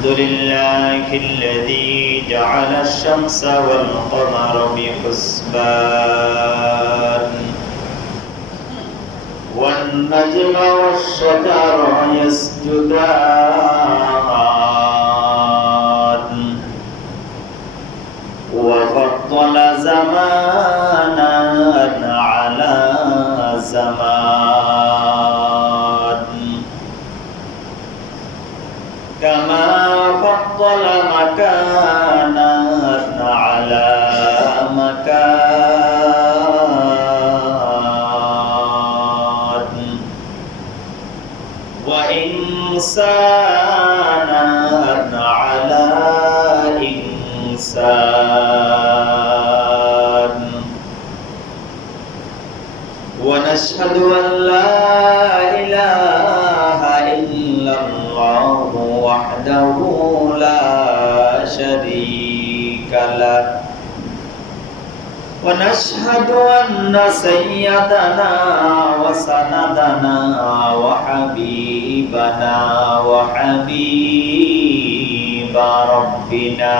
الحمد لله الذي جعل الشمس والقمر بحسبان والنجم والشجر يسجدان وفضل زمانا على زمان كما فضل مكانا على مكان وإنسانا على إنسان ونشهد أن لا إله إلا الله وحده لا شريك له ونشهد أن سيدنا وسندنا وحبيبنا وحبيب ربنا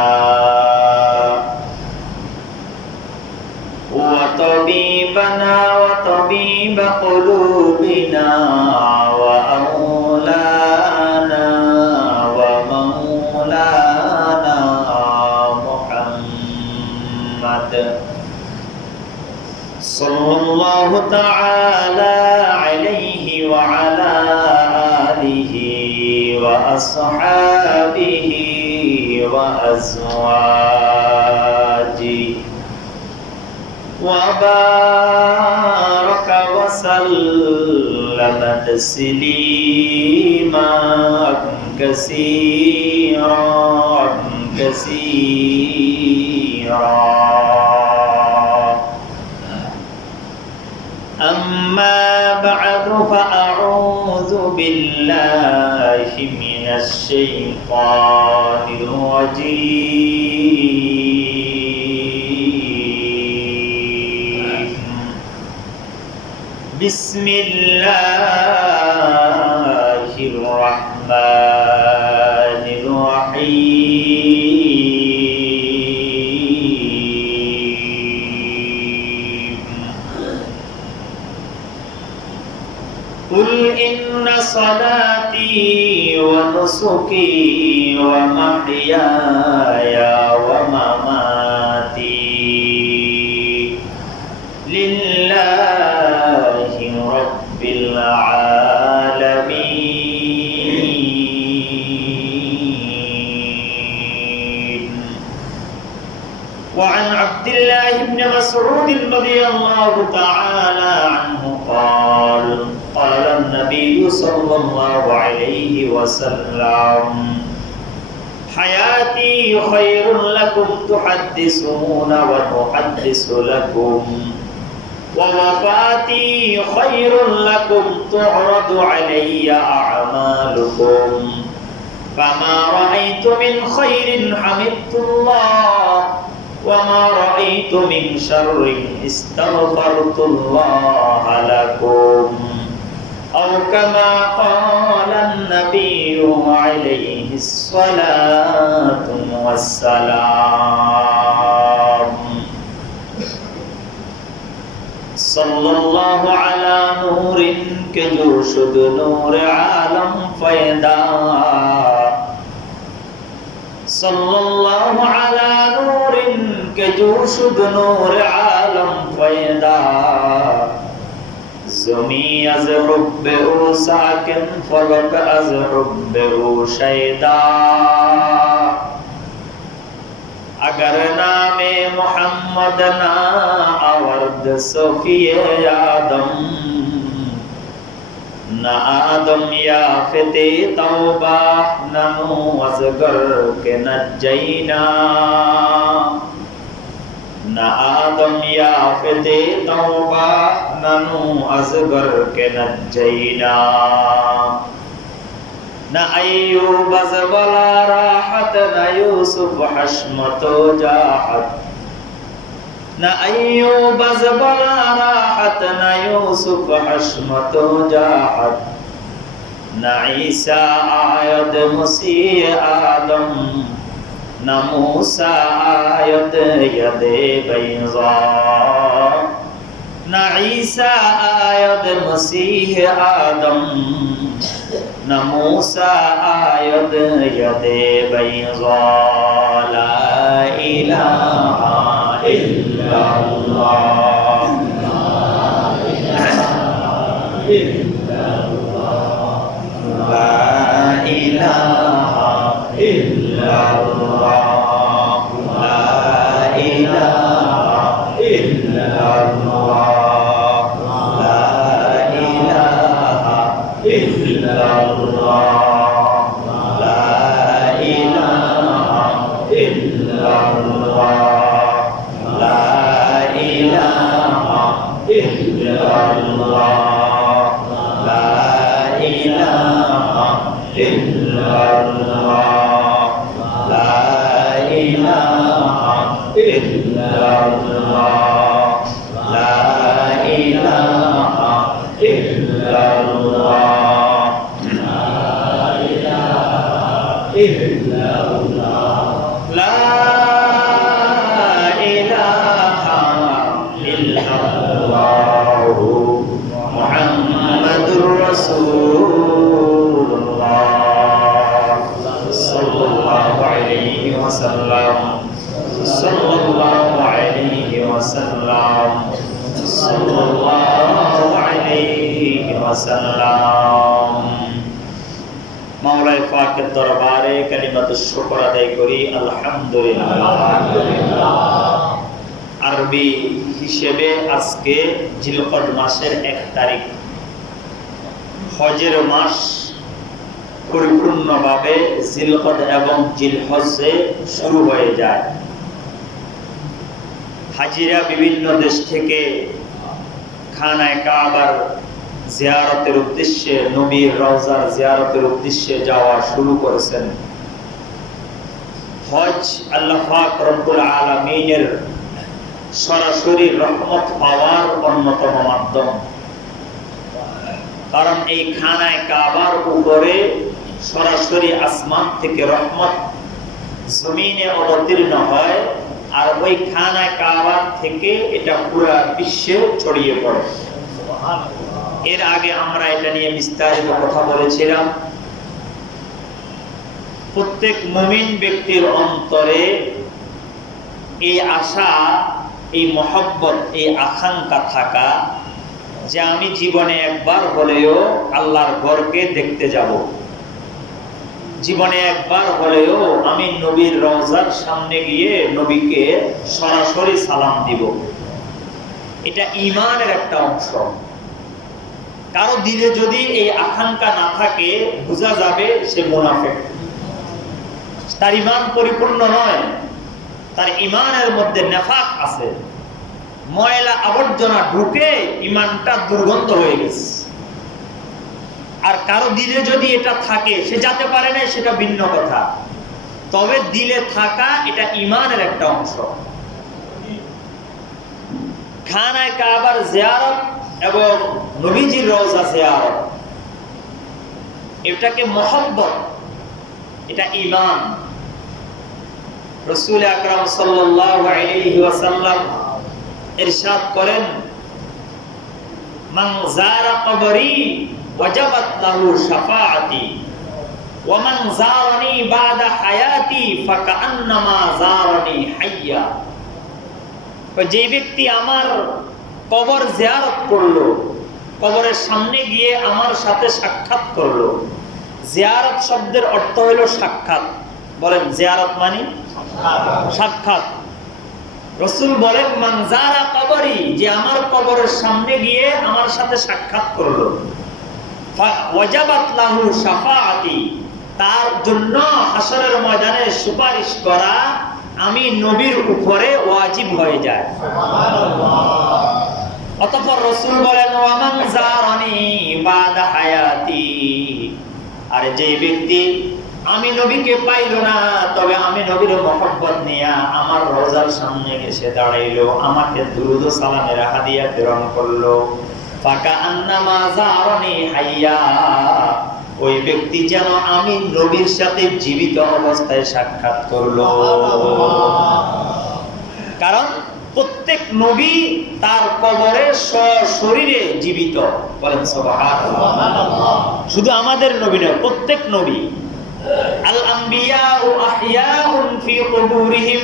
وطبيبنا وطبيب قلوبنا وأولانا ومولانا محمد صلى الله تعالى عليه وعلى آله وأصحابه وأزواجه وبارك وسلم تسليما كثيرا أما بعد فأعوذ بالله من الشيطان الرجيم بسم الله الرحمن الرحيم قل إن صلاتي ونسكي ومحياي ومماتي لله رب العالمين وعن عبد الله بن مسعود رضي الله تعالى عنه قال قال النبي صلى الله عليه وسلم حياتي خير لكم تحدثون ونحدث لكم ووفاتي خير لكم تعرض علي أعمالكم فما رأيت من خير حمدت الله وما رأيت من شر استغفرت الله لكم أو كما قال النبي عليه الصلاة والسلام صلى الله على نور كجوشد نور عالم فيدا صلى الله على نور كجوشد نور عالم فيدا زمی از حب او ساکن فلک از حب او شیدا اگر نام محمد نا آورد صفی آدم نہ آدم یا فتح توبہ ننو ازگر کے نجینا نہ آدم یا فتح توبہ ننو ازگر کے نجینا نہ ایوب از بلا راحت نہ یوسف حشمت و جاحت نہ ایوب از بلا راحت نہ یوسف حشمت و جاحت না ঈসা আয়াত মসিহ আদম, না মূসা আয়াত ইয়াদে বাইযা। না ঈসা আয়াত মসিহ আদম, না মূসা আয়াত ইয়াদে বাইযা। লা ইলাহা ইল্লাল্লাহ, লা ইলাহা ইল্লাল্লাহ, লা ইলাহা ইল্লাল্লাহ, লা ইলাহা ইল্লাল্লাহ, লা ইলাহা ইল্লাল্লাহ, লা ইলাহা ইল্লাল্লাহ, লা ইলাহা ইল্লাল্লাহ, লা ইলাহা ইল্লাল্লাহ, লা ইলাহা ইল্লাল্লাহ, লা ইলাহা ইল্লাল্লাহ, লা ইলাহা ইল্লাল্লাহ, মুহাম্মাদুর রাসূলুল্লাহ সাল্লাল্লাহু আলাইহি ওয়াসাল্লাম, সাল্লাল্লাহু আলাইহি ওয়াসাল্লাম, সাল্লাল্লাহু আলাইহি ওয়াসাল্লাম। মাওলায়ে পাকের দরবারে কালিমাতুশ শুকর আদায় করি, আলহামদুলিল্লাহ। আরবি হিসেবে আজকে জিলকদ মাসের 1 তারিখ, হজের মাস পরিপূর্ণভাবে জিলকদ এবং জিলহজ্জে শুরু হয়ে যায়। হাজিরা বিভিন্ন দেশ থেকে খানায়ে কাবার জিয়ারতের উদ্দেশ্যে, নবীর রওজার জিয়ারতের উদ্দেশ্যে যাওয়া শুরু করেছেন। হজ আল্লাহ পাক রব্বুল আলামিনের সরাসরি রহমত পাওয়ার অন্যতম মাধ্যম। কারণ এই খানায়ে কাবার উপরে সরাসরি আসমান থেকে রহমত জমিনে অবতীর্ণ হয়, আর ওই খানায়ে কাবার থেকে এটা পুরো বিশ্বে ছড়িয়ে পড়ে। এর আগে আমরা এটা নিয়ে বিস্তারিত কথা বলেছিলাম। প্রত্যেক মুমিন ব্যক্তির অন্তরে এই আশা, এই মহব্বত, এই আকাঙ্ক্ষা থাকা যে আমি জীবনে একবার হলেও আল্লাহর ঘরকে দেখতে যাব, জীবনে একবার হলেও আমি নবীর রওজার সামনে গিয়ে নবীকে সরাসরি সালাম দিব। এটা ঈমানের একটা অংশ। কারো দিলে যদি এই আকাঙ্ক্ষা না থাকে, বোঝা যাবে সে মুনাফিক, তার ঈমান পরিপূর্ণ নয়, তার ঈমানের মধ্যে নেফাক আছে, ময়লা আবর্জনা ঢুকে ঈমানটা দুর্গন্ধ হয়ে গেছে। আর কারো দিলে যদি এটা থাকে, সে যেতে পারে না, সেটা ভিন্ন কথা, তবে দিলে থাকা এটা ঈমানের একটা অংশ। খানায়ে কাবার জিয়ারত এবং নবীজির রওজা জিয়ারত, এটাকে মহব্বত, এটা ঈমান। রাসূল আকরাম সাল্লাল্লাহু আলাইহি ওয়াসাল্লাম ইরশাদ করেন, মান যারা কবরি ওয়াজাবাত লাহু শাফাআতি ওয়া মান যারানি বাদা হায়াতি ফাকান্নামা যারানি হাইয়া। যে ব্যক্তি আমার কবর জিয়ারত করলো, কবরের সামনে গিয়ে আমার সাথে সাক্ষাৎ করলো। জিয়ারত শব্দের অর্থ হলো সাক্ষাৎ। বলেন জিয়ারত মানে সাক্ষাৎ। রাসূল বলেন মান যারা কবরি, যে আমার কবরের সামনে গিয়ে আমার সাথে সাক্ষাৎ করলো, ওয়াজাবাত লাহু শাফাআতি, তার জন্য হাসরের ময়দানে সুপারিশ করা আমি নবীর উপরে ওয়াজিব হয়ে যায়। অতঃপর রাসূল বলেন ওয়া মান যারানি বাদা হায়াতি, আর যে ব্যক্তি আমি নবীকে পাইল না, তবে আমি নবীর মহব্বত নিয়ে আমার রওজার সামনে এসে দাঁড়াইলো, আমাকে দুরূদ ও সালামের হাদিয়া প্রেরণ করলো, ফাকা আন্নামা যারানি হাইয়া, ওই ব্যক্তি যেন আমি নবীর সাথে জীবিত অবস্থায় সাক্ষাৎ করলো। কারণ প্রত্যেক নবী তার কবরে সশরীরে জীবিত। বলেন সুবহানাল্লাহ। শুধু আমাদের নবী নয়, প্রত্যেক নবী। আল আম্বিয়াউ আহইয়াউন ফি কুবুরিহিম।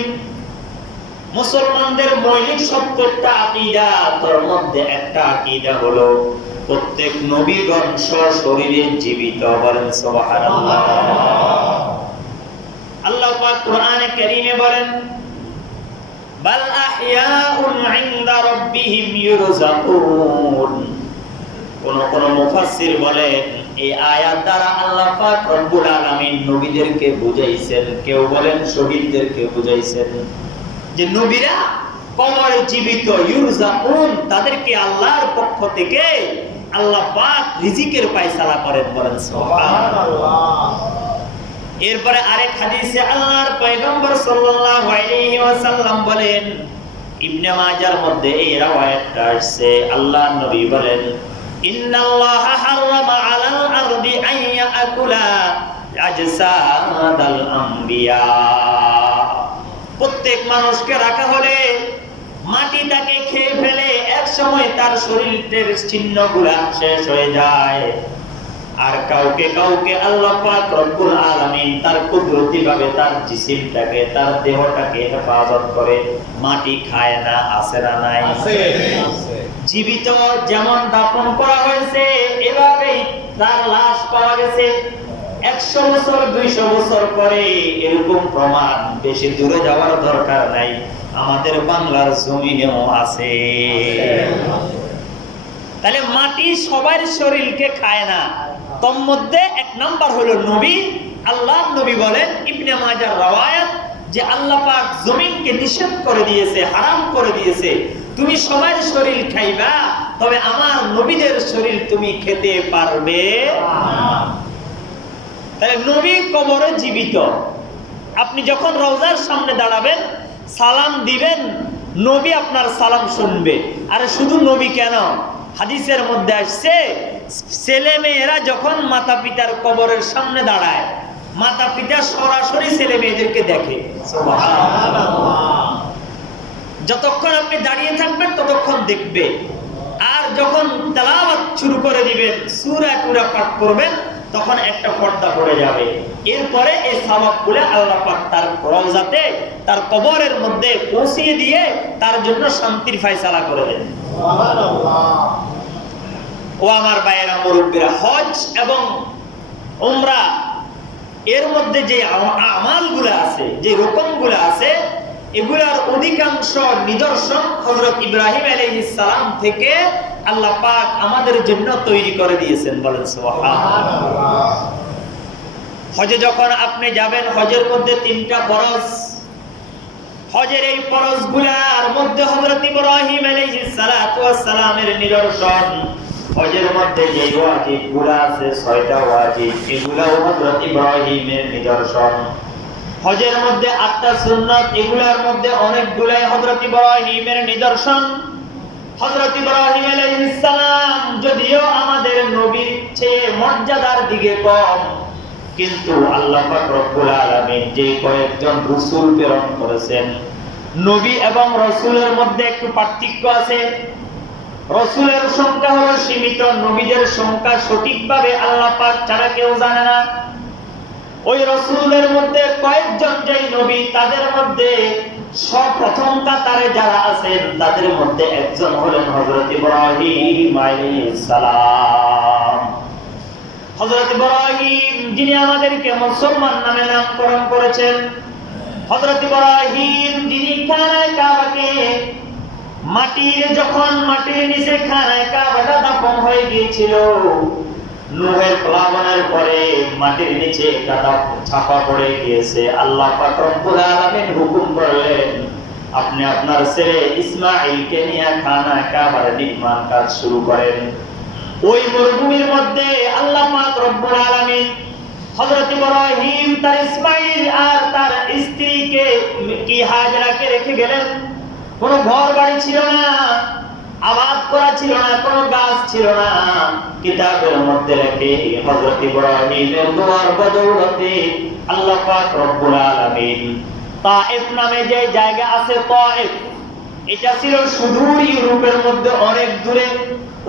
মুসলমানদের মৌলিক 70টা আকীদা, তার মধ্যে একটা আকীদা হলো প্রত্যেক নবীগণ সশরীরে জীবিত। বলেন সুবহানাল্লাহ। আল্লাহ পাক কোরআনে কারীমে বলেন বাল আহইয়াউন ইনদা রাব্বিহিম ইউরযাকুন। কোন মুফাসসির বলেন এই আয়াত দ্বারা আল্লাহ পাক রব্বুল আলামিন নবীদেরকে বুঝাইছেন, কেউ বলেন শহীদদেরকে বুঝাইছেন যে নবীরা কবরে জীবিত, ইউরযাকুন, তাদেরকে আল্লাহর পক্ষ থেকে আল্লাহ পাক রিজিকের ফয়সালা করেন। বলেন সুবহানাল্লাহ। এরপরে আরেক হাদিসে আল্লাহর পয়গম্বর সাল্লাল্লাহু আলাইহি ওয়াসাল্লাম বলেন, ইবনে মাজার মধ্যে এই riwayatটা আসছে, আল্লাহর নবী বলেন ইন্নাল্লাহা হারামা আলাল আরদি আন ইয়াকুলা আজসাদাল আম্বিয়া। প্রত্যেক মানুষকে রাখা হলে মাটি তাকে খেয়ে ফেলে, এক সময় তার শরীরের চিহ্নগুলা শেষ হয়ে যায়। আর কাউকে কাউকে আল্লাহ পাক রব্বুল আলামিন তার কুদরতি ভাবে তার জিসিমটাকে, তার দেহটাকে হেফাজত করে, মাটি খায় না। আছে না নাই? জীবিত যেমন দাফন করা হয়েছে এভাবেই তার লাশ পাওয়া গেছে 100 বছর 200 বছর পরে। এরকম প্রমাণ বেশি দূরে যাওয়ার দরকার নাই, আমাদের বাংলার জমিনেও আছে। তাহলে মাটি সবার শরীরকে খায় না। তোর মধ্যে এক নাম্বার হলো নবী। আল্লাহ নবী বলেন, ইবনে মাজার রাওয়ায়াত, যে আল্লাহ পাক জমিনকে নিষেধ করে দিয়েছে, হারাম করে দিয়েছে, তুমি সবার শরীর খাইবা, তবে আমার নবীদের শরীর তুমি খেতে পারবে না। তাহলে নবী কবরে জীবিত। আপনি যখন রওজার সামনে দাঁড়াবেন, সালাম দিবেন, নবী আপনার সালাম শুনবে। আরে শুধু নবী কেন, হাদিসের মধ্যে আসছে ছেলে মেয়েরা যখন মাতা পিতার কবরের সামনে দাঁড়ায়, মাতা পিতা সরাসরি ছেলে মেয়েদেরকে দেখে। সুবহানাল্লাহ। যতক্ষণ আপনি দাঁড়িয়ে থাকবেন ততক্ষণ দেখবে। আর যখন তেলাওয়াত শুরু করে দিবেন, সূরা পুরা পাঠ করবেন, তখন একটা পর্দা পড়ে যাবে। এরপরে এই সওয়াবগুলো আল্লাহ পাক তার রওজাতে, তার কবরের মধ্যে পৌঁছিয়ে দিয়ে তার জন্য শান্তির ফয়সালা করে দেন। সুবহানাল্লাহ। ও আমার ভাইয়েরা, মুরব্বীরা, হজ এবং উমরা এর মধ্যে যে আমালগুলো আছে, যে রকমগুলো আছে, এগুলার অধিকাংশ নিদর্শন হযরত ইব্রাহিম আলাইহিস সালাম থেকে আল্লাহ পাক আমাদের জন্য তৈরি করে দিয়েছেন। বলেন সুবহানাল্লাহ। হজে যখন আপনি যাবেন, হজের মধ্যে 3টা ফরজ। হজের এই ফরজগুলোর মধ্যে হযরত ইব্রাহিম আলাইহিস সালাতু ওয়াস সালামের নিদর্শন। হজের মধ্যে যে ওয়াজিবগুলো আছে 6টা ওয়াজিব, এগুলোও হযরত ইব্রাহিমের নিদর্শন। হজের মধ্যে 8টা সুন্নাত, এগুলোর মধ্যে অনেকগুলাই হযরত ইব্রাহিমের নিদর্শন। হযরত ইব্রাহিম আলাইহিস সালাম যদিও আমাদের নবীর চেয়ে মর্যাদার দিকে কম, কিন্তু আল্লাহ পাক রব্বুল আলামিন যে কয়েকজন রাসূল প্রেরণ করেছেন, নবী এবং রাসূলের মধ্যে একটু পার্থক্য আছে। রাসূলের সংখ্যা হলো সীমিত, নবীদের সংখ্যা সঠিকভাবে আল্লাহ পাক ছাড়া কেউ জানে না। ওই রাসূলের মধ্যে কয়েকজন যেই নবী, তাদের মধ্যে সর্বপ্রথম কাতারে যারা আছেন, তাদের মধ্যে একজন হলেন হযরত ইব্রাহিম আলাইহিস সালাম। হযরত ইব্রাহিম, যিনি আমাদেরকে মুসলমান নামে নামকরণ করেছেন, হযরত ইব্রাহিম যিনি খানায়ে কাবাকে মাটির নিচে খানায়ে কাবাটা দাফন হয়ে গিয়েছিল, নূহের প্লাবনের পরে মাটির নিচে কাটা ছাপা পড়ে গিয়েছে। আল্লাহ পাক রব্বুল আলামিন হুকুম করলেন, আপনি আপনার ছেলে ইসমাঈলকে নিয়ে খানায়ে কাবার নির্মাণ কাজ শুরু করেন। ওই মরুভূমির মধ্যে আল্লাহ পাক রব্বুল আলামিন হযরত ইব্রাহিম, তার ইসমাঈল আর তার স্ত্রীকে কি হাজরাকে রেখে গেলেন। কোনো ঘর বাড়ি ছিল না, আবাদ করা ছিল না, কোনো গাছ ছিল না। কিতাবের মধ্যে লেখে হযরত ইব্রাহিমের দোয়ার বদৌলতে আল্লাহ পাক রব্বুল আলামিন তায়েফ নামে যে জায়গা আছে, তায়েফ, এটা ছিল সুদূর ইউরোপের মধ্যে অনেক দূরে।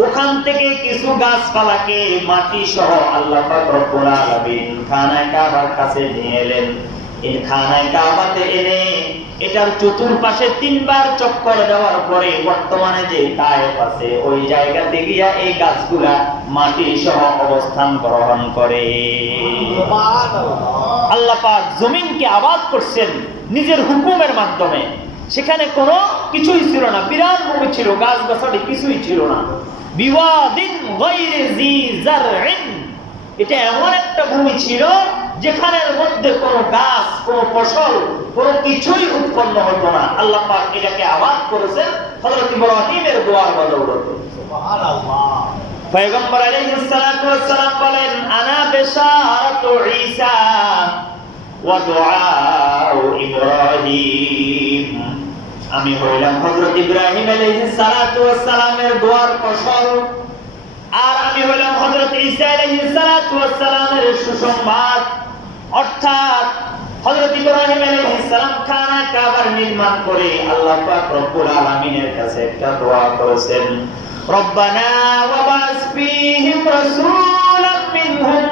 ওখান থেকে কিছু গাছপালাকে মাটি সহ আল্লাহ পাক রব্বুল আলামিন খানায়ে কাবার কাছে নিয়ে এলেন। এই খানায়ে কাবাতে এনে এটার চতুর্পাশে 3 বার চক্কর দেওয়ার পরে বর্তমানে যে তায়েফ আছে ওই জায়গাতে গিয়া এই গাছগুলা মাটি সহ অবস্থান গ্রহণ করে। আল্লাহ পাক জমিনকে আবাদ করছেন নিজের হুকুমের মাধ্যমে। সেখানে কোনো কিছুই ছিল না, বিরাট ভূমি ছিল, গাছ গাছালি কিছুই ছিল না। বিওয়াদিন গায়রি জি জারইন, এটা এমন একটা ভূমি ছিল যেখানের মধ্যে কোনো গাছ, কোনো ফসল, কোনো কিছুই উৎপন্ন হতো না। আল্লাহ পাক এটাকে আবাদ করেছেন হযরত ইব্রাহিমের দোয়ার বদৌলতে। সুবহানাল্লাহ। পয়গম্বর আলাইহিস সালাতু ওয়াস সালাম বলেন, আনা বিশারাতু ঈসা ওয়া দুআউ ইব্রাহিম, আমি হইলাম হযরত ইব্রাহিম আলাইহিস সালাতু ওয়াস সালামের দোয়ার ফসল, আর আমি হইলাম হযরত ঈসা আলাইহিস সালাতু ওয়াস সালামের সুসংবাদ। অর্থাৎ হযরত ইব্রাহিম আলাইহিস সালাম খানায়ে কাবার নির্মাণ করে আল্লাহ পাক রব্বুল আলামিনের কাছে একটা দোয়া করেছেন, রব্বানা ওয়া বাস ফীহিম রাসূলাম মিনহুম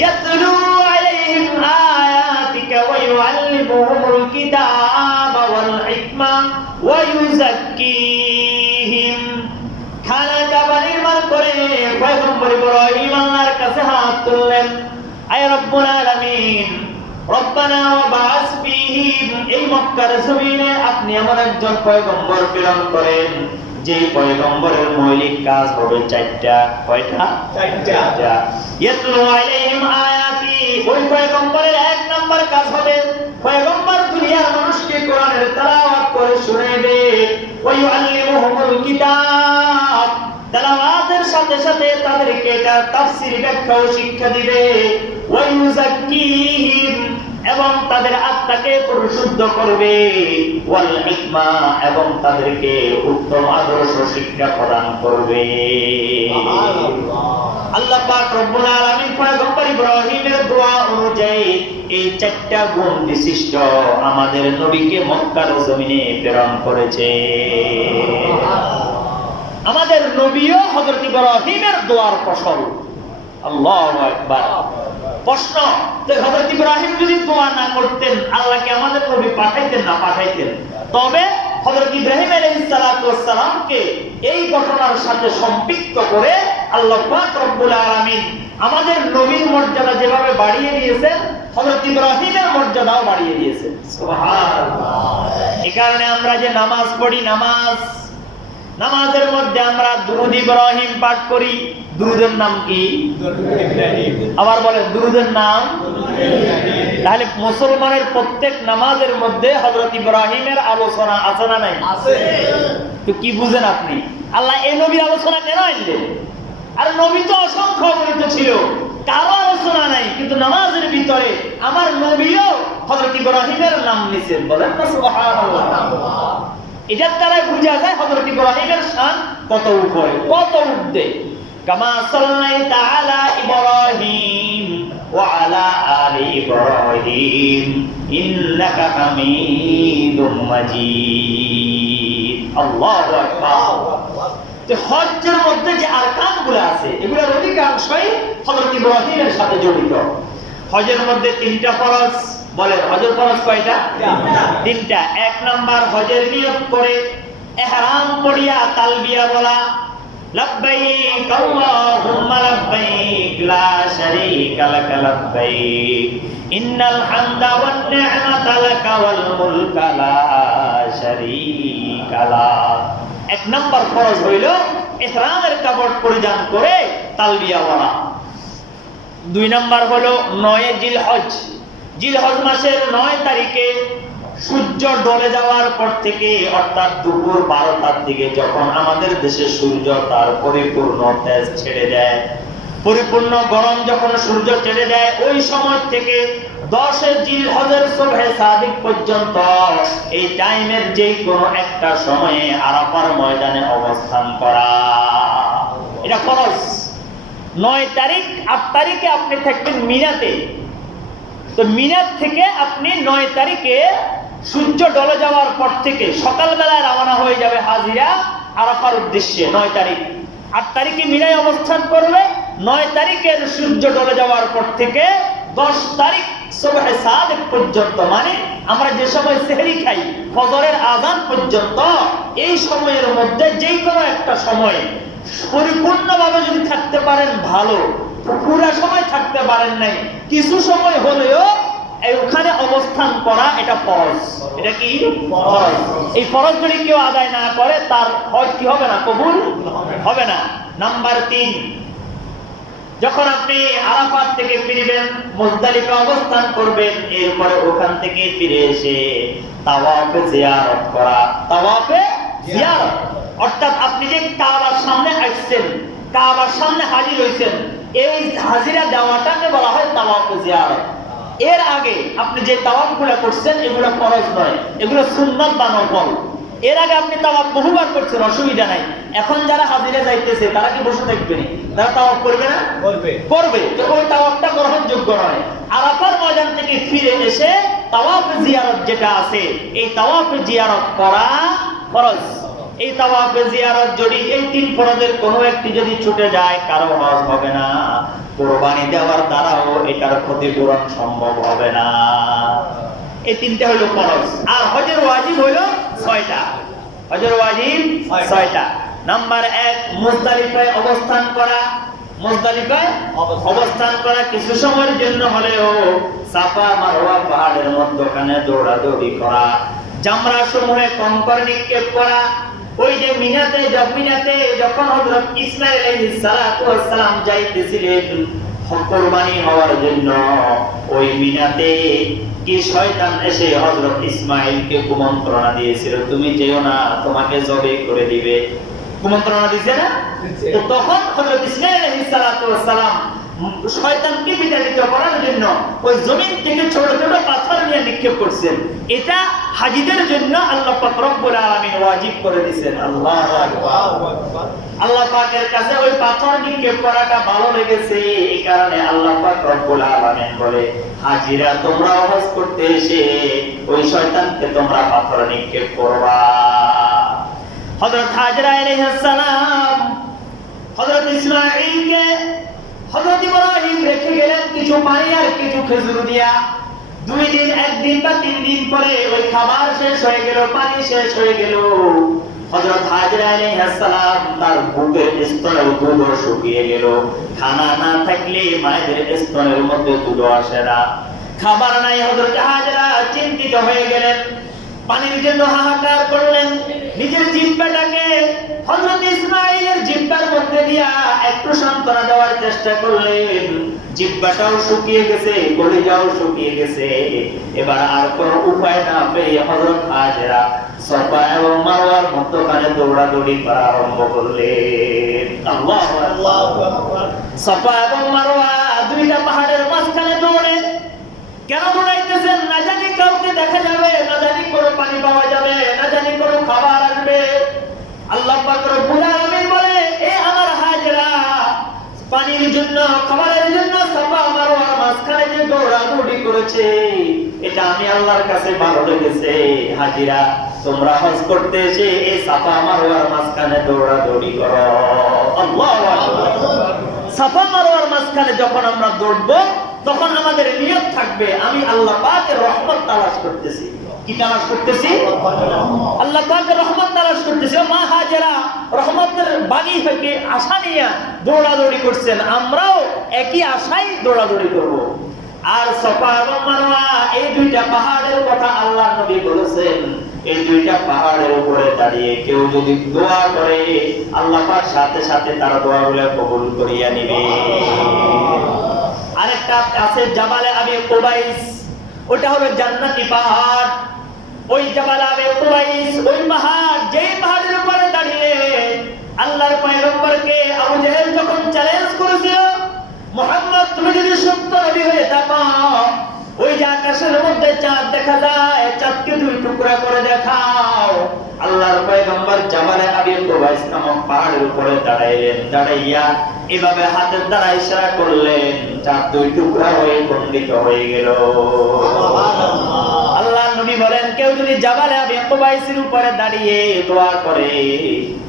ইয়াতলু আলাইহিম আয়াতিকা ওয়া ইউআল্লিমুহুমুল কিতাবা ওয়াল হিকমা ওয়া ইউযাক্কিহিম। খানায়ে কাবা নির্মাণ করে পয়গম্বর ইব্রাহিম আল্লাহর কাছে হাত তুললেন, আয় রব্বুল আলামিন, রব্বানা ওয়া বাস ফীহিম, এই মক্কার জমিনে আপনি এমন একজন পয়গম্বর প্রেরণ করেন যে পয়গম্বরের মৌলিক কাজ হবে 4টা। কয়টা? 4টা। ইয়াতলু আলাইহিম আয়াতি, ওই পয়গম্বরের 1 নাম্বার কাজ হবে পয়গম্বর দুনিয়ার মানুষকে কোরআনের তেলাওয়াত করে শোনাবে। ওয়া ইউআল্লিমুহুমুল কিতাব, তেলাওয়াতের সাথে সাথে তাদেরকে এটা তাফসীর ব্যাখ্যা ও শিক্ষা দিবে। ওয়া ইউযাক্কিহিম, এবং তাদের আত্মাকে পরিশুদ্ধ করবে। ওয়াল হিকমা, এবং তাদেরকে উত্তম আদর্শ শিক্ষা প্রদান করবে। আল্লাহ পাক রব্বুল আলামিন পয়গম্বর ইব্রাহিমের দোয়া অনুযায়ী এই 4টা গুণ বিশিষ্ট আমাদের নবীকে মক্কার জমিনে প্রেরণ করেছে। আমাদের নবীও হযরত ইব্রাহিমের দোয়ার ফসল। আল্লাহু আকবার। প্রশ্ন, যে হযরত ইব্রাহিম যদি দোয়া না করতেন আল্লাহ কি আমাদের নবী পাঠাইতেন না পাঠাইতেন? তবে হযরত ইব্রাহিম আলাইহিস সালাতু ওয়াস সালামকে এই ঘটনার সাথে সম্পৃক্ত করে আল্লাহ পাক রব্বুল আলামিন আমাদের নবীর মর্যাদা যেভাবে বাড়িয়ে দিয়েছেন হযরত ইব্রাহিমের মর্যাদাও বাড়িয়ে দিয়েছেন। সুবহানাল্লাহ। এই কারণে আমরা যে নামাজ পড়ি, নামাজের মধ্যে আমরা দুরূদ ইব্রাহিম পাঠ করি। দুরূদের নাম কি? আবার বলেন, দুরূদের নাম। তাহলে মুসলমানের প্রত্যেক নামাজের মধ্যে হযরত ইব্রাহিমের আলোচনা আছে না নাই? আছে। তো কি বুঝেন আপনি? আল্লাহ এই নবীর আলোচনা কেন আনলেন? আর নবী তো অসংখ্য অগণিত ছিল, কারো আলোচনা নাই, কিন্তু নামাজের ভিতরে আমার নবীও হযরত ইব্রাহিমের নাম নিছেন। বলেন না সুবহানাল্লাহ। এটার দ্বারাই বোঝা যায় হযরত ইব্রাহিমের শান কত উপরে, কত ঊর্ধ্বে। কামা সাল্লাইতা আলা ইব্রাহিম ওয়া আলা আলি ইব্রাহিম ইন্নাকা হামিদুম মাজিদ। আল্লাহু আকবার। যে হজ্জের মধ্যে যে আরকানগুলো আছে এগুলোর অধিকাংশই হযরত ইব্রাহিমের সাথে জড়িত। হজের মধ্যে 3টা ফরজ। বলেন, হজের ফরজ কয়টা? 3টা। 1 নাম্বার হজের নিয়ত করে ইহরাম পড়িয়া তালবিয়া বলা, লব্বাইক আল্লাহুম্মা লব্বাইক লা শারীকা লাক লব্বাইক ইন্নাল হামদা ওয়ান নি'মাতা লাক ওয়াল মুলকা লা শারীকা লাক। 1 নাম্বার ফরজ হইল ইহরামের কাপড় পরিধান করে তালবিয়া বলা। 2 নাম্বার হলো 9 জিলহজ। জিলহজ মাসের 9 তারিখে সূর্য ডলে যাওয়ার পর থেকে, অর্থাৎ দুপুর 12টার দিকে যখন আমাদের দেশে সূর্য তার পরিপূর্ণ তেজ ছেড়ে দেয়, পরিপূর্ণ গরম যখন সূর্য ছেড়ে দেয়, ওই সময় থেকে 10 জিলহজের সুবহে সাদিক পর্যন্ত এই টাইমের যেই কোনো একটা সময়ে আরাফার ময়দানে অবস্থান করা, এটা ফরজ। 9 তারিখ 8 তারিখে আপনি থাকবেন মিনাতে, তো মিনাত থেকে আপনি 9 তারিখে সূর্য ডলে যাওয়ার পর থেকে সকালবেলায় রওনা হয়ে যাবে হাজিরা আরাফার উদ্দেশ্যে। 9 তারিখ 8 তারিখে মিনায় অবস্থান করবে, 9 তারিখের সূর্য ডলে যাওয়ার পর থেকে 10 তারিখ সুবহে সাদিক পর্যন্ত, মানে আমরা যে সময় সেহরি খাই ফজরের আযান পর্যন্ত, এই সময়ের মধ্যে যেই কোনো একটা সময় পরিপূর্ণভাবে যদি থাকতে পারেন ভালো, পুরো সময় থাকতে পারেন নাই, কিছু সময় হলেও ওখানে অবস্থান করা এটা ফরজ। এটা কি ফরজ? এই ফরজ যদি কেউ আদায় না করে তার হজ কি হবে না, কবুল হবে না। নাম্বার 3, যখন আপনি আরাফাত থেকে ফিরবেন মুজদালিফা অবস্থান করবেন, এরপরে ওখান থেকে ফিরে এসে তাওয়াফে জিয়ারত করা। তাওয়াফে জিয়ারত অর্থাৎ আপনি যে কাবার সামনে আসছেন, কাবার সামনে হাজির হয়েছেন, এই হাজিরা দেওয়াটাকে বলা হয় তাওয়াফে জিয়ারত। এর আগে আপনি যে তাওয়াফগুলো করছেন এগুলো ফরজ নয়, এগুলো সুন্নাত বা নফল। এর আগে আপনি তাওয়াফ বহুবার করছেন, অসুবিধা নাই। এখন যারা হাজিরা যাইতেছে তারা কি বসে থাকবে না? তারা তাওয়াফ করবে না? করবে। তো ওই তাওয়াফটা গ্রহণযোগ্য নয়। আরাফার ময়দান থেকে ফিরে এসে তাওয়াফে জিয়ারত যেটা আছে, এই তাওয়াফে জিয়ারত করা ফরজ। এই তাওয়াফে জিয়ারত যদি এই 3 ফরজের কোনো একটি যদি ছুটে যায়, কারো হজ হবে না। কুরবানি দেওয়ার দ্বারাও এটার ক্ষতিপূরণ সম্ভব হবে না। এই 3টা হলো ফরজ। আর হজের ওয়াজিব হলো 6টা। হজের ওয়াজিব 6টা। নাম্বার 1, মুজদালিফায় অবস্থান করা। মুজদালিফায় অবস্থান করা কিছু সময়ের জন্য হলেও সাফা মারওয়া পাহাড়ের মধ্যখানে দৌড়াদৌড়ি করা, জামরা সমূহে কঙ্কর নিক্ষেপ করা। ওই যে মিনাতে যখন হযরত ইসমাঈল আলাইহিস সালাতু ওয়াস সালাম যাইতেছিলেন কুরবানি হওয়ার জন্য, ওই মিনাতে কি শয়তান এসে হযরত ইসমাঈলকে কুমন্ত্রণা দিয়েছিল, তুমি যেও না, তোমাকে জবে করে দিবে। কুমন্ত্রণা দিয়েছে না? তো তখন হযরত ইসমাঈল আলাইহিস সালাতু ওয়াস সালাম শয়তানকে বিতাড়িত করার জন্য ওই জমিন থেকে ছোট ছোট পাথর নিয়ে নিক্ষেপ করছেন। এটা হাজীদের জন্য আল্লাহ পাক রব্বুল আলামিন ওয়াজিব করে দিয়েছেন। আল্লাহু আকবার। আল্লাহ পাকের কাছে ওই পাথর নিক্ষেপ করাটা ভালো লেগেছে, এই কারণে আল্লাহ পাক রব্বুল আলামিন বলে, হাজীরা তোমরা হজ করতে এসে ওই শয়তানকে তোমরা পাথর নিক্ষেপ করবা। হযরত হাজরা আলাইহিস সালাম হযরত ইসমাঈলকে হযরত ইব্রাহিম রেখে গেলেন কিছু পানি আর কিছু খেজুর দিয়া। 2 দিন, 1 দিন বা 3 দিন পরে ওই খাবার শেষ হয়ে গেল, পানি শেষ হয়ে গেল। হযরত হাজরা আলাইহিস সালাম তার বুকের স্তরে দুধ শুকিয়ে গেল। খানা না থাকলে মায়েদের স্তনের মধ্যে দুধ আসে না। খাবার নাই, হযরত হাজরা চিন্তিত হয়ে গেলেন, পানির জন্য হাহাকার করলেন। নিজের জিহ্বাটাকে হযরত ইসমাঈলের জিহ্বার মধ্যে দিয়া একটু সান্ত্বনা দেওয়ার চেষ্টা করলেন। জিহ্বাটাও শুকিয়ে গেছে, কলিজাও শুকিয়ে গেছে। এবার আর কোনো উপায় না পেয়ে হযরত হাজরা সাফা এবং মারওয়ার মধ্যখানে দৌড়াদৌড়ি করা আরম্ভ করলেন। আল্লাহু আকবার। সাফা এবং মারওয়া 2টা পাহাড়ের মাঝখানে দৌড়ে। কেন দৌড়াইতেছেন? না জানি কাউকে দেখা যাবে, না জানি কোনো পানি পাওয়া যাবে, না জানি কোনো খাবার আসবে। আল্লাহ পাক রব্বুল আলামিন বলে, এ আমার হাজরা, পানির জন্য, খাবারের জন্য সাফা মারওয়ার মাঝখানে যে দৌড়াদৌড়ি করেছে, এটা আমি আল্লাহর কাছে ভালো লেগেছে। হাজিরা, তোমরা হজ করতে এসে এই সাফা মারওয়ার মাঝখানে দৌড়াদৌড়ি করো। আল্লাহু আকবার। সাফা মারওয়ার মাঝখানে যখন আমরা দৌড়বো, তখন আমাদের নিয়ত থাকবে, আমি আল্লাহ পাকের রহমত তালাশ করতেছি। কি তালাশ করতেছি? আল্লাহ পাকের রহমত তালাশ করতেছি। মা হাজেরা রহমতের বাগী থেকে আশা নিয়ে দৌড়াদৌড়ি করছেন, আমরাও একই আশায় দৌড়াদৌড়ি করব। আর সাফা এবং মারওয়া এই 2টা পাহাড়ের কথা আল্লাহ নবী বলেছেন, এই 2টা পাহাড়ের উপরে দাঁড়িয়ে কেউ যদি দোয়া করে, আল্লাহ পাক সাথে সাথে তার দোয়াগুলো কবুল করিয়া নিবে। আরেকটা আছে জাবালে আবি কুবাইস, ওটা হলো জান্নাতি পাহাড়। ওই জাবালে আবি কুবাইস, ওই পাহাড়, যেই পাহাড়ের উপরে দাঁড়িয়ে আল্লাহর পয়গম্বরকে আবু জেহেল যখন চ্যালেঞ্জ করেছিল, মুহাম্মদ তুমি যদি সত্য নবী হয়ে থাকো, ওই যে দেখা যায় চাঁদকে দুই টুকরা করে দেখাও। আল্লাহর পয়গম্বর জাবালে আবি কুবাইস নামক পাহাড়ের উপরে দাঁড়াইলেন, দাঁড়াইয়া এভাবে হাতের দ্বারা ইশারা করলেন, চাঁদ দুই টুকরা হয়ে খণ্ডিত হয়ে গেল। আল্লাহ নবী বলেন, কেউ যদি জাবালে আবি কুবাইসের উপরে দাঁড়িয়ে দোয়া করে,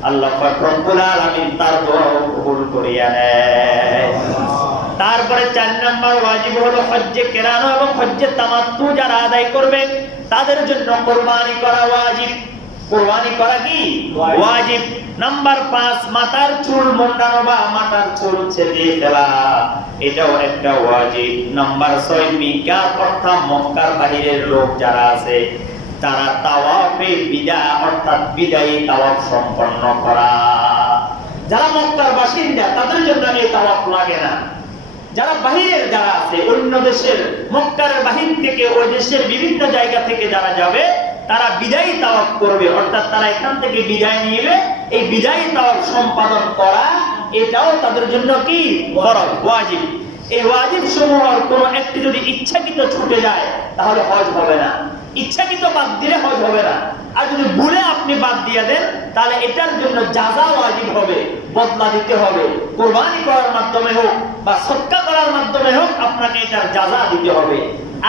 আল্লাহ পাক রব্বুল আলামিন তার দোয়া কবুল করিয়া নেয়। তারপরে 4 নম্বর ওয়াজিব হলো হজ্জে কেরানো এবং হজ্জে তামাত্তু যারা আদায় করবে তাদের জন্য কুরবানি করা ওয়াজিব। কুরবানি করা কি ওয়াজিব। নাম্বার 5, মাথার চুল মুন্ডানো বা মাথার চুল ছেড়ে ফেলা, এটাও একটা ওয়াজিব। নাম্বার 6, মিকাত অর্থাৎ মক্কার বাহিরের লোক যারা আছে তারা তাওয়াফে বিদা অর্থাৎ বিদায়ী তাওয়াফ সম্পন্ন করা। যারা মক্কার বাসিন্দা তাদের জন্য এই তাওয়াফ লাগে না। যারা বাহিরের যারা আছে, অন্য দেশের মক্কার বাহির থেকে ওই দেশের বিভিন্ন জায়গা থেকে যারা যাবে তারা বিদায়ী তাওয়াফ করবে, অর্থাৎ তারা এখান থেকে বিদায় নিবে। এই বিদায়ী তাওয়াফ সম্পাদন করা এটাও তাদের জন্য কি ফরজ, ওয়াজিব। এই ওয়াজিব সমূহের কোনো একটি যদি ইচ্ছাকৃত ছুটে যায় তাহলে হজ হবে না। ইচ্ছাকৃত বাদ দিলে হজ হবে না। আর যদি ভুলে আপনি বাদ দিয়ে দেন তাহলে এটার জন্য জাযা ওয়াজিব হবে, বদলা দিতে হবে। কুরবানি করার মাধ্যমে হোক বা সদকা করার মাধ্যমে হোক আপনাকে এটার জাযা দিতে হবে।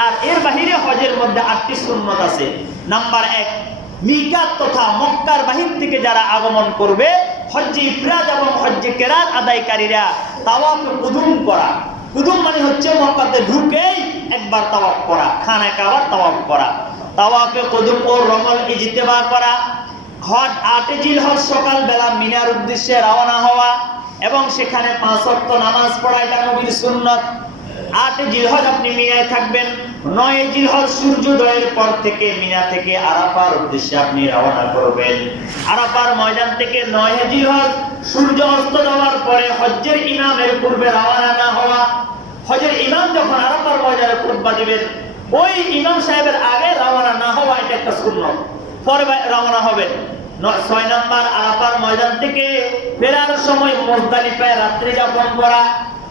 আর এর বাহিরে হজের মধ্যে 8টি সুন্নাত আছে। নাম্বার 1, মিকাত তথা মক্কার বাহির থেকে যারা আগমন করবে হজ্জে ইফরাদ এবং হজ্জে কেরাত আদায়কারীরা তাওয়াফে কুদুম করা। কুদুম মানে হচ্ছে মক্কাতে ঢুকেই একবার তাওয়াফ করা, খানা কাবার তাওয়াফ করা। তাওয়াফে কুদুম ও রমল ইজতিমা করা। হজ 8 জিলহজ সকাল বেলা মিনার উদ্দেশ্যে রওনা হওয়া এবং সেখানে 5 ওয়াক্ত নামাজ পড়া, এটা নবীর সুন্নাত। 8 জিলহজ আপনি মিনায় থাকবেন। 9 জিলহজ সূর্যোদয়ের পর থেকে মিনা থেকে আরাফার উদ্দেশ্যে আপনি রওনা করবেন। আরাফার ময়দান থেকে 9 জিলহজ সূর্য অস্ত যাওয়ার পরে হজ্জের ইমামের পূর্বে রওনা না হওয়া। হজের ইমাম যখন আরাফার ময়দানে খুতবা দিবেন ওই ইমাম সাহেবের আগে রওনা না হওয়া, এটা একটা সুন্নাত। পরে রওনা হবেন। 6 নম্বর, আরাফার ময়দান থেকে ফেরার সময় মুজদালিফায় রাত্রি যাপন করা।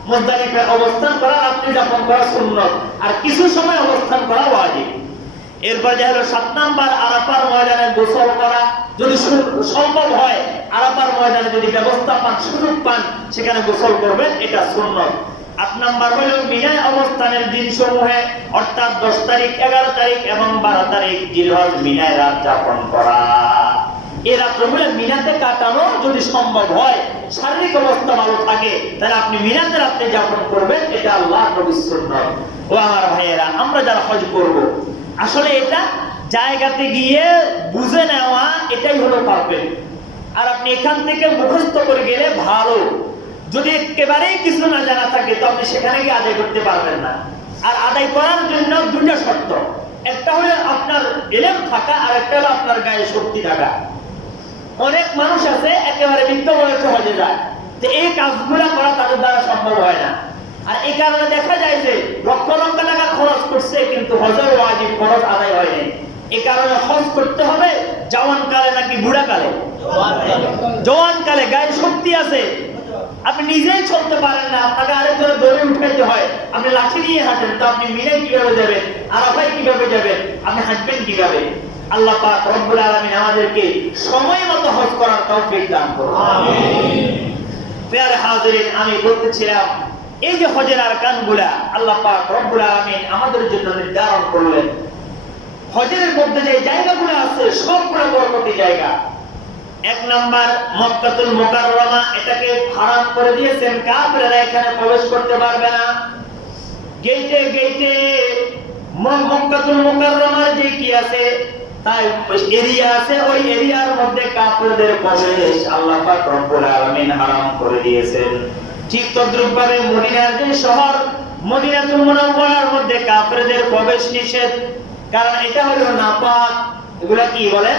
মুজদালিফায় অবস্থান করা, রাত্রি যাপন করা সুন্নাত, আর কিছু সময় অবস্থান করা ওয়াজিব। এরপর যে হলো 7 নম্বর, আরাফার ময়দানে গোসল করা যদি সম্ভব হয়। আরাফার ময়দানে যদি ব্যবস্থা পান, সুযোগ পান, সেখানে গোসল করবেন, এটা সুন্নাত। 8 নম্বর হলো মিনায় অবস্থানের দিন সমূহে অর্থাৎ 10 তারিখ, 11 তারিখ এবং 12 তারিখ জিলহজ মিনায় রাত যাপন করা। এই রাতগুলো মিনাতে কাটানো যদি সম্ভব হয়, শারীরিক অবস্থা ভালো থাকে, তাহলে আপনি মিনাতে রাতে যাপন করবেন, এটা আল্লাহর নবীর সুন্নাত। ও আমার ভাইয়েরা, আমরা যারা হজ করব আসলে এটা জায়গাতে গিয়ে বুঝে নেওয়া, এটাই হলো পারফেক্ট। আর আপনি এখান থেকে মুখস্থ করে গেলে ভালো। যদি একেবারেই কিছু না জানা থাকে তো আপনি সেখানে গিয়ে আদায় করতে পারবেন না। আর আদায় করার জন্য 2টা শর্ত, একটা হলো আপনার ইলম থাকা, আর একটা হলো আপনার গায়ে শক্তি থাকা। অনেক মানুষ আছে একেবারে বৃদ্ধ বয়সে হজে যায়, তো এই কাজগুলো করা তাদের দ্বারা সম্ভব হয় না। আর এই কারণে দেখা যায় যে লক্ষ লক্ষ টাকা খরচ করছে কিন্তু হজের ওয়াজিব খরচ আদায় হয়নি। এই কারণে হজ করতে হবে জওয়ান কালে নাকি বুড়া কালে? জওয়ান কালে। গায়ে শক্তি আছে, আপনি নিজেই চলতে পারেন না, আপনাকে আরেকজনের দড়ি উঠাইতে হয়। আপনি লাঠি নিয়ে হাঁটেন, তো আপনি মিনায় কিভাবে যাবেন? আরাফায় কিভাবে যাবেন? আপনি হাঁটবেন কিভাবে? আল্লাহ পাক রব্বুল আলামিন আমাদেরকে সময় মতো হজ করার তৌফিক দান করুন। আমিন। প্রিয় হাজিরিন, আমি বলতেছিলাম এই যে হজের আরকানগুলা আল্লাহ পাক রব্বুল আলামিন আমাদের জন্য নির্ধারণ করলেন। হজের মধ্যে যে জায়গাগুলো আছে সবগুলো বরকতি জায়গা। 1 নম্বর মক্কাতুল মুকাররমা, এটাকে হারাম করে দিয়েছেন, কাফেররা এখানে প্রবেশ করতে পারবে না। গেটে গেটে মক্কাতুল মুকাররমার যে কি আছে তাই এরিয়া আছে, ওই এরিয়ার মধ্যে কাফেরদের প্রবেশ আল্লাহ পাক রব্বুল আলামিন হারাম করে দিয়েছেন। ঠিক তদ্রুপভাবে মদিনার যে শহর মদিনাতুল মুনাওয়ারার মধ্যে কাফেরদের প্রবেশ নিষেধ, কারণ এটা হলো নাপাক। এগুলা কি বলে?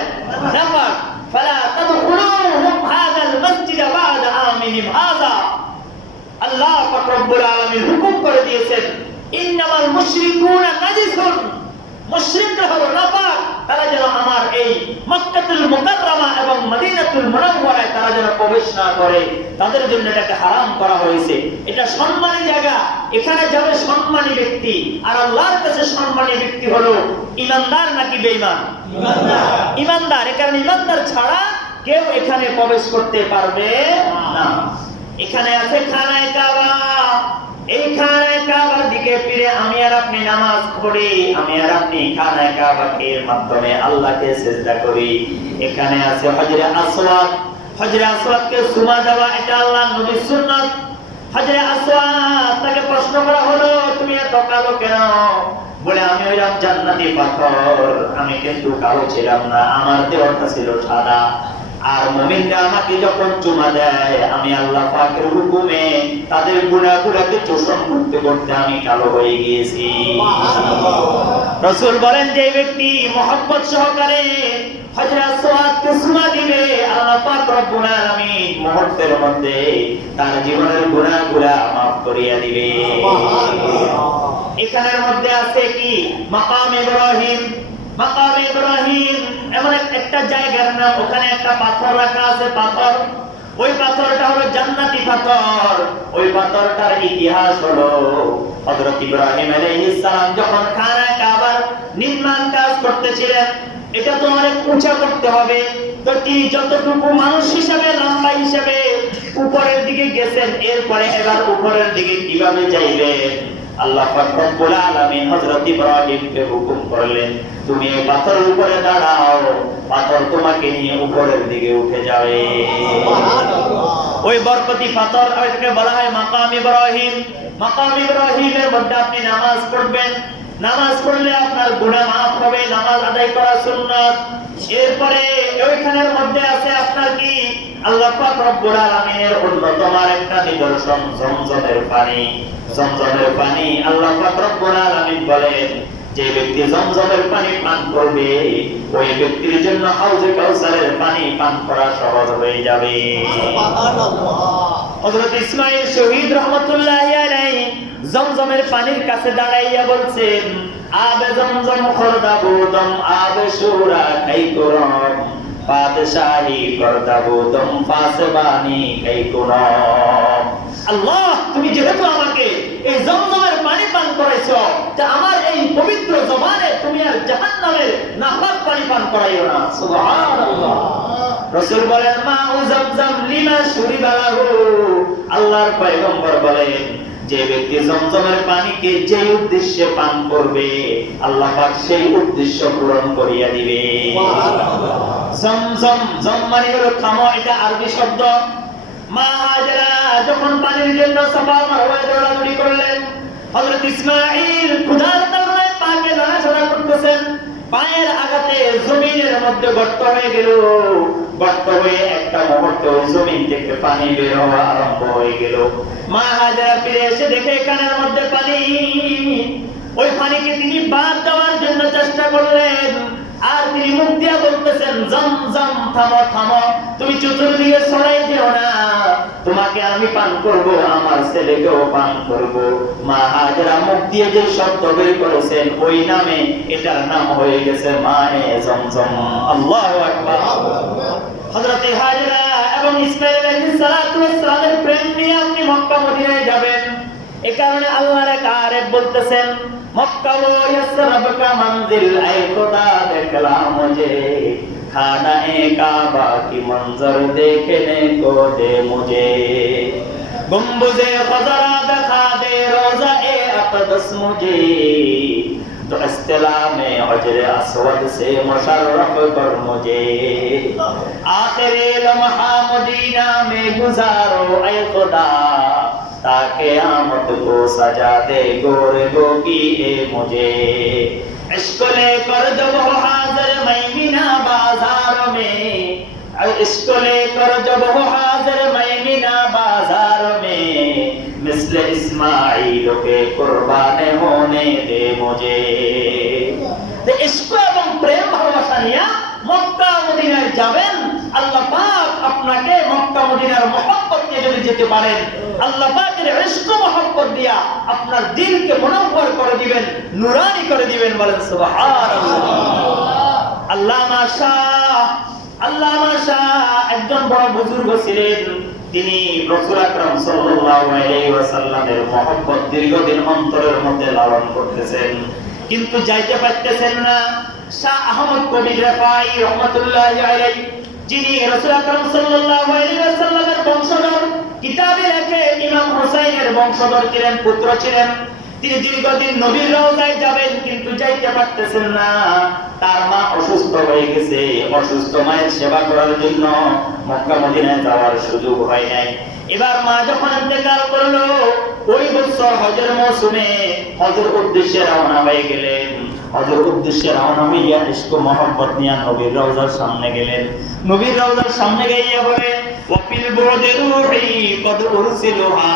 নাপাক। ফালা তাদখুলুহুম হাযাল মাসজিদ বা'দা আমিহিম হাযা। আল্লাহ পাক রব্বুল আলামিন হুকুম করে দিয়েছেন, ইন্নামাল মুশরিকুনা নাজিসুন, মুশরিকরা হলো নাপাক, তারা যেন আমার এই মক্কাতুল মুকাররমা এবং মদিনাতুল মুনাওয়ারায় তারা যেন প্রবেশ না করে, তাদের জন্য এটাকে হারাম করা হয়েছে। এটা সম্মানী জায়গা, এখানে যাবে সম্মানী ব্যক্তি। আর আল্লাহর কাছে সম্মানী ব্যক্তি হলো ঈমানদার নাকি বেঈমান? ঈমানদার। ঈমানদার। এ কারণে ঈমানদার ছাড়া কেউ এখানে প্রবেশ করতে পারবে না। এখানে আছে খানায়ে কাবা। এই খানায়ে কাবার দিকে ফিরে আমি আর আপনি নামাজ পড়ি, আমি আর আপনি খানায়ে কাবাকে মাধ্যমে আল্লাহকে সিজদা করি। এখানে আছে হজরে আসওয়াদ। হজরে আসওয়াদকে চুমা দেওয়া এটা আল্লাহর নবীর সুন্নাত। হজরে আসওয়াদ তাকে প্রশ্ন করা হলো, তুমি এত কালো কেন? বলে আমি হইলাম জান্নাতি পাথর, আমি কিন্তু কালো ছিলাম না, আমার দেহটা ছিল সাদা। আর মুমিনরা আমাকে যখন চুমা দেয়, আমি আল্লাহ পাকের হুকুমে তাদের গুনাহগুলোকে চোষণ করতে করতে আমি কালো হয়ে গিয়েছি। রাসূল বলেন যে ব্যক্তি মহব্বত সহকারে হজরে আসওয়াদকে চুমা দিবে, আল্লাহ পাক রব্বুল আলামিন মুহূর্তের মধ্যে তার জীবনের গুনাহগুলো মাফ করিয়া দিবে। এখানের মধ্যে আছে কি মাকাম ইব্রাহিম। মাকাম ইব্রাহিম এমন একটা জায়গার নাম, ওখানে একটা পাথর রাখা আছে। পাথর, ওই পাথরটা হলো জান্নাতি পাথর। ওই পাথরটার ইতিহাস হলো হযরত ইব্রাহিম আলাইহিস সালাম যখন খানায়ে কাবার নির্মাণ কাজ করতেছিলেন, এটা তো অনেক উঁচা করতে হবে, তো তিনি যতটুকু মানুষ হিসাবে লম্বা হিসাবে উপরের দিকে গেছেন, এরপরে এবার উপরের দিকে কিভাবে যাইবেন আল্লাহ পাক রব্বুল আলামিন হযরত ইব্রাহিমকে হুকুম করলেন, তুমি এই পাথরের উপরে দাঁড়াও, পাথর তোমাকে নিয়ে উপরের দিকে উঠে যাবে। ওই বরকতি পাথর, এটাকে বলা হয় মাকাম ইব্রাহিম। মাকাম ইব্রাহিমের মধ্যে আপনি নামাজ পড়বেন, নামাজ পড়লে আপনার গুনাহ মাফ হবে, নামাজ আদায় করা সুন্নাত। এরপরে ওইখানের মধ্যে আছে আপনার কি আল্লাহ পাক রব্বুল আলামিনের অন্যতম একটা নিদর্শন জমজমের পানি। জমজমের পানি আল্লাহ পাক রব্বুল আলামিন বলেন, যে ব্যক্তি জমজমের পানি পান করবে, ওই ব্যক্তির জন্য হাউজে কাউসারের পানি পান করা সহজ হয়ে যাবে। সুবহানাল্লাহ। হযরত ইসমাঈল শহীদ রাহমাতুল্লাহি আলাইহি জমজমের পানির কাছে দাঁড়াইয়া বলছেন, আবে জমজম খরদাবুদম আবে শুরা খাইকুরম বাদশাহী করদাবুদম ফাসবানি খাইকুরম। আল্লাহ, তুমি যেহেতু আমাকে এই জমজমের পানি পান করাইছো, তা আমার এই পবিত্র জবানে তুমি আর জাহান্নামের নাপাক পানি পান করাইও না। সুবহানাল্লাহ। রাসূল বলেন, মাউ জমজম লিমা শুরিবা লাহু। আল্লাহর পয়গম্বর বলেন, যে ব্যক্তি জমজমের পানিকে যে উদ্দেশ্যে পান করবে, আল্লাহ পাক সেই উদ্দেশ্য পূরণ করিয়া দিবে। জমজম, জম মানে হলো খামা, এটা আরবি শব্দ। মা হাজরা যখন পানির জন্য সাফা মারওয়ায় দৌড়াদৌড়ি করলেন, হযরত ইসমাঈল ক্ষুধার তাড়নায় পাকে নাড়াচাড়া করতেছেন, পায়ের আঘাতে জমিনের মধ্যে গর্ত হয়ে গেল। গর্ত হয়ে একটা মুহূর্তে ওই জমিন থেকে পানি বের হওয়া আরম্ভ হয়ে গেল। মা হাজরা ফিরে এসে দেখে এখানের মধ্যে পানি। ওই পানিকে তিনি বাদ দেওয়ার জন্য চেষ্টা করলেন, আর তিনি মুখ দিয়া বলতেছেন, জমজম থামো থামো, তুমি চতুর্দিকে ছড়াই যেও না, তোমাকে আমি পান করব, আমার ছেলেকেও পান করব। মা হাজরা মুখ দিয়ে যে শব্দ বের করেছেন, ওই নামে এটার নাম হয়ে গেছে মায়ে জমজম। আল্লাহু আকবার। হযরত হাজরা এবং ইসমাঈল আলাইহিস সালাতু ওয়াস সালামের প্রেম নিয়ে আপনি মক্কা মদিনায় যাবেন। এ কারণে আল্লাহর এক আরেফ বলতেছেন, मक्का वो यसरब का मंजिल ऐ खुदा दिखला मुझे, खाना ए काबा की मंजर देखने को दे मुझे, गुंबुज़े खज़रा दिखा दे रोज़ा ए अक़दस मुझे, तो इस्तिला में हजर अस्वद से मुशर्रफ कर मुझे, आखिरी लम्हा मदीना में गुजारो ऐ खुदा, ताकि आमद को सजा दे गोरे गोगी ए मुझे, इश्क लेकर जब हो हाजिर मैं मीना बाजार में, इश्क लेकर जब हो हाजिर मैं मीना बाजार में, मिस्ल इस्माइल के कुर्बान होने दे मुझे। इश्क एवं प्रेम ভালোবাসা নিয়ে মক্কা মদিনায় যাবেন, আল্লাহ পাক আপনাকে মক্কা মদিনার মহব্বত নিয়ে যদি যেতে পারেন, আল্লাহ পাকের ইশক মহব্বত দিয়া আপনার দিলকে মুনাওয়ার করে দিবেন, নূরানি করে দিবেন। বলেন সুবহানাল্লাহ। আল্লামা শাহ একজন বড় বুজুর্গ ছিলেন। তিনি রাসূল আকরাম সাল্লাল্লাহু আলাইহি ওয়াসাল্লামের মহব্বত দীর্ঘদিন অন্তরের মধ্যে লালন করতেছেন, কিন্তু যাইতে পারতেছেন না। শাহ আহমদ কবির রিফাই রাহমাতুল্লাহি আলাইহি, যিনি রাসূল আকরাম সাল্লাল্লাহু আলাইহি ওয়াসাল্লামের বংশধর, কিতাবে লেখে ইমাম হুসাইনের বংশধর ছিলেন, পুত্র ছিলেন। তিনি দীর্ঘদিন নবীর রওজায় যাবেন, কিন্তু যাইতে পারতেছেন না। তার মা অসুস্থ হয়ে গেছে, অসুস্থ মায়ের সেবা করার জন্য মক্কা মদিনায় যাওয়ার সুযোগ হয় নাই। এবার মা যখন ইন্তেকাল করলো, ওই বছর হজের মৌসুমে হজের উদ্দেশ্যে রওনা হয়ে গেলেন। হজের উদ্দেশ্যে রওনা হইয়া ইশক মহব্বত নিয়ে নবীর রওজার সামনে গেলেন। নবীর রওজার সামনে গিয়ে বলেন, ওয়াফিল বুরদি রূহি কদ উরসিলুহা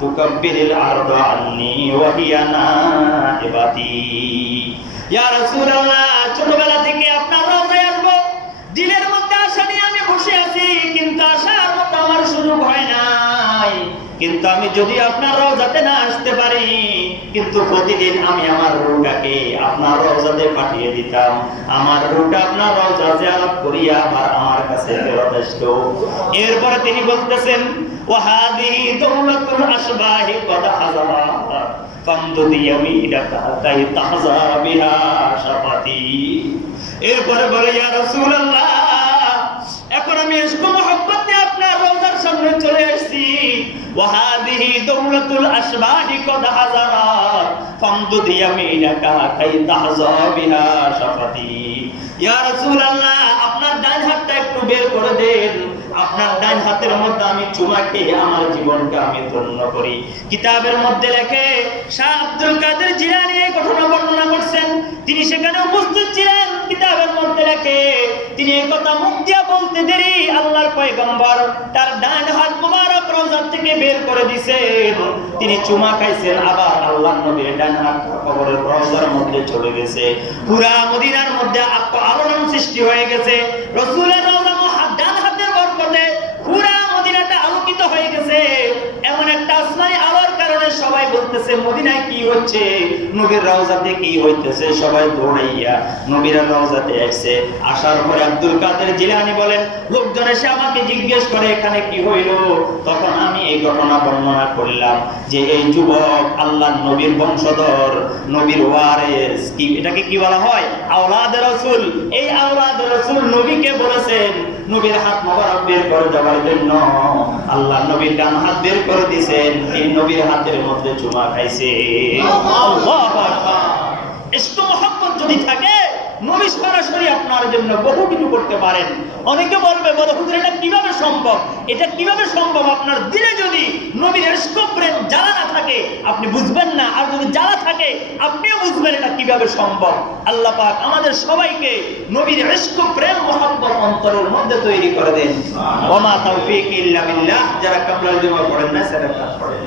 তুকাব্বিরুল আরদা আন্নি ওয়া হিয়া নাইবাতি। ইয়া রাসূলুল্লাহ, ছোটবেলা থেকে আপনার রওজায় আসব, দিলের মধ্যে আশা নিয়ে আমি বসে আছি, কিন্তু আসার মতো আমার সুযোগ হয় নাই। কিন্তু আমি যদি আপনার রওজাতে না আসতে পারি, কিন্তু প্রতিদিন আমি আমার রূহটাকে আপনার রওজাতে পাঠিয়ে দিতাম। আমার রূহটা আপনার রওজা জিয়ারত করিয়া আবার আমার কাছে ফেরত আসতো। এরপরে তিনি বলতেছেন, ওয়া হাদিহি দাওলাতুল আশবাহি কদ হাযারা ফামদুদ ইয়ামিনাকা কাই তাহযা বিহা শাফাতি। এরপরে বলে, ইয়া রাসূলুল্লাহ, এখন আমি ইশক মহব্বত নিয়ে আপনার রওজার সামনে চলে আসছি। ওয়া হাদিহি দাওলাতুল আশবাহি কদ হাযারা ফামদুদ ইয়ামিনাকা কাই তাহযা বিহা শাফাতি। ইয়া রাসূলুল্লাহ, আপনার ডান হাতটা একটু বের করে দেন, আপনার ডান হাতের মধ্যে আমি চুমা খেয়ে আমার জীবনকে আমি ধন্য করি। কিতাবের মধ্যে লেখে শাহ আব্দুল কাদের জিলানী এই ঘটনা বর্ণনা করছেন, তিনি সেখানে উপস্থিত ছিলেন। কিতাবের মধ্যে লেখে তিনি এই কথা মুখ দিয়া বলতে দেরি আল্লাহর পয়গম্বর তার ডান হাত মুবারক রওজা থেকে বের করে দিয়েছেন। তিনি চুমা খাইছেন, আবার আল্লাহর নবীর ডান হাত কবরের রওজার মধ্যে চলে গেছে। পুরা মদিনার মধ্যে আলোড়ন সৃষ্টি হয়ে গেছে। রাসূলের রওজা ডান হাতের বরকতে পুরা মদিনাটা আলোকিত হয়ে গেছে। এমন একটা আসমানি আলোর কারণে সবাই বলতেছে, মদিনায় কি হচ্ছে, নবীর রওজাতে কি হইতেছে। সবাই দৌড়াইয়া নবীর রওজাতে আসছে। আসার পরে আব্দুল কাদের জিলানী বলেন, লোকজন এসে আমাকে জিজ্ঞেস করে এখানে কি হইল। তখন আমি এই ঘটনা বর্ণনা করলাম যে এই যুবক আল্লাহর নবীর বংশধর, নবীর ওয়ারিস, কি এটাকে কি বলা হয়, আওলাদ রাসূল। এই আওলাদ রাসূল নবীকে বলেছেন নবীর হাত মোবারক বের করে দেওয়ার জন্য। আল্লাহ নবীর ডান হাত বের করে দিয়েছেন, এই নবীর হাতের মধ্যে চুমা খাইছে। আল্লাহু আকবার। ইশক মহব্বত যদি থাকে, নবী সরাসরি আপনার জন্য বহু কিছু করতে পারেন। অনেকে বলবে, বলে হুজুর এটা কিভাবে সম্ভব? এটা কিভাবে সম্ভব? আপনার দিলে যদি নবীর ইশক প্রেম জ্বালা না থাকে আপনি বুঝবেন না, আর যদি জ্বালা থাকে আপনিও বুঝবেন এটা কিভাবে সম্ভব। আল্লাহ পাক আমাদের সবাইকে নবীর ইশক প্রেম মহব্বত অন্তরের মধ্যে তৈরি করে দেন। ওয়া মা তাওফীক ইল্লা বিল্লাহ। যারা কামলাল জুমা পড়েন না সেটা পড়েন।